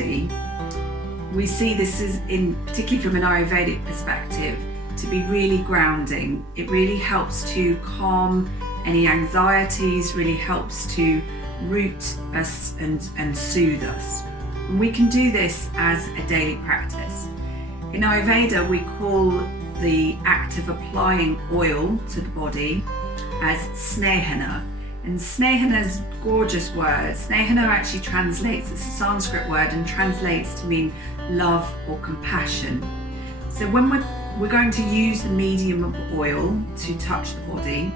body, we see this as, particularly from an Ayurvedic perspective, to be really grounding. It really helps to calm any anxieties, really helps to root us and soothe us. And we can do this as a daily practice. In Ayurveda, we call the act of applying oil to the body as Snehena. And Snehena is a gorgeous word. Snehena actually translates, it's a Sanskrit word, and translates to mean love or compassion. So when we're going to use the medium of oil to touch the body,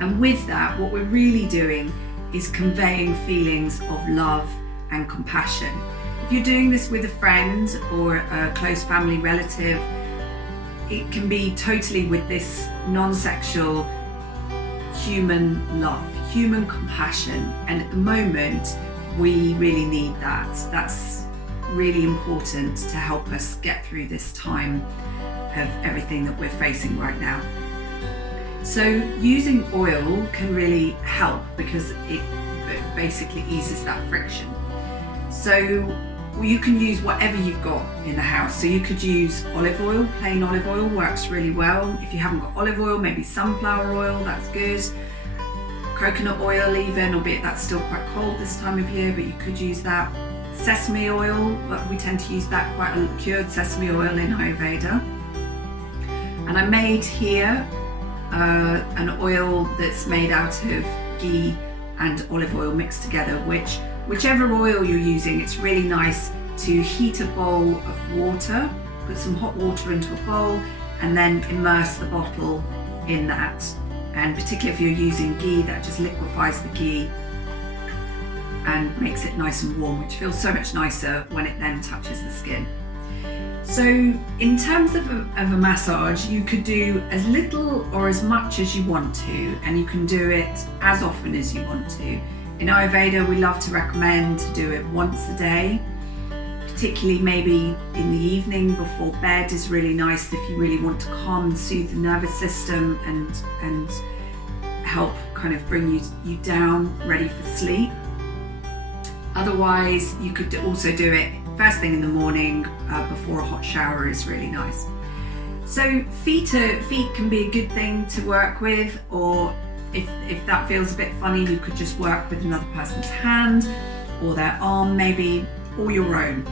and with that, what we're really doing is conveying feelings of love and compassion. If you're doing this with a friend or a close family relative, it can be totally with this non-sexual human love, human compassion, and at the moment we really need that. That's really important to help us get through this time of everything that we're facing right now. So using oil can really help because it basically eases that friction. So you can use whatever you've got in the house. So you could use olive oil, plain olive oil works really well. If you haven't got olive oil, maybe sunflower oil, that's good. Coconut oil even, albeit that's still quite cold this time of year, but you could use that. Sesame oil, but we tend to use that quite a cured sesame oil in Ayurveda. And I made here an oil that's made out of ghee and olive oil mixed together, whichever oil you're using, it's really nice to heat a bowl of water, put some hot water into a bowl, and then immerse the bottle in that. And particularly if you're using ghee, that just liquefies the ghee and makes it nice and warm, which feels so much nicer when it then touches the skin. So in terms of a massage, you could do as little or as much as you want to, and you can do it as often as you want to. In Ayurveda, we love to recommend to do it once a day, particularly maybe in the evening before bed is really nice if you really want to calm and soothe the nervous system and help kind of bring you down, ready for sleep. Otherwise, you could also do it first thing in the morning before a hot shower is really nice. So feet can be a good thing to work with, or if that feels a bit funny, you could just work with another person's hand or their arm maybe, or your own.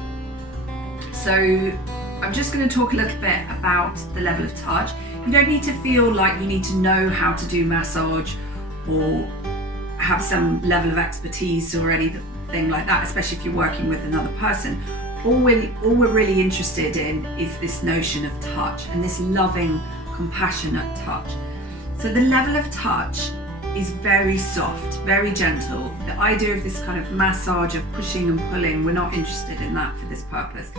So I'm just going to talk a little bit about the level of touch. You don't need to feel like you need to know how to do massage or have some level of expertise or anything like that, especially if you're working with another person. All we're really interested in is this notion of touch and this loving, compassionate touch. So the level of touch is very soft, very gentle. The idea of this kind of massage of pushing and pulling, we're not interested in that for this purpose.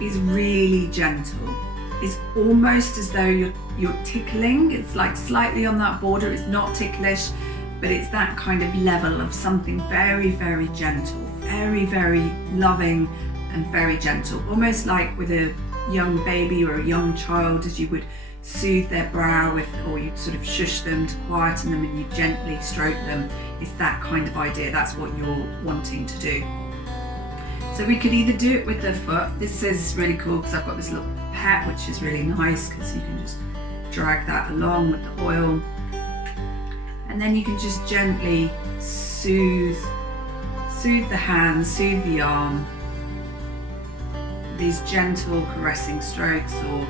Is really gentle. It's almost as though you're tickling. It's like slightly on that border. It's not ticklish, but it's that kind of level of something very, very gentle, very, very loving and very gentle. Almost like with a young baby or a young child, as you would soothe their brow or you sort of shush them to quieten them and you gently stroke them. It's that kind of idea. That's what you're wanting to do. So we could either do it with the foot. This is really cool because I've got this little pet, which is really nice because you can just drag that along with the oil. And then you can just gently soothe the hand, soothe the arm. These gentle caressing strokes, or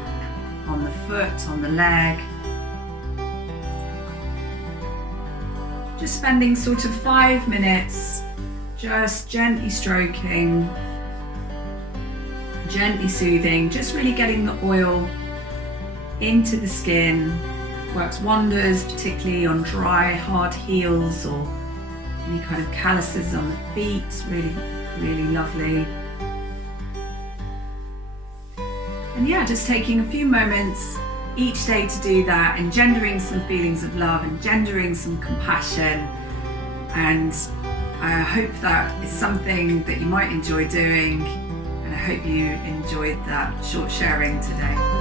on the foot, on the leg. Just spending sort of 5 minutes just gently stroking, gently soothing, just really getting the oil into the skin. Works wonders, particularly on dry, hard heels or any kind of calluses on the feet. Really, really lovely. And yeah, just taking a few moments each day to do that, engendering some feelings of love, engendering some compassion, and I hope that is something that you might enjoy doing, and I hope you enjoyed that short sharing today.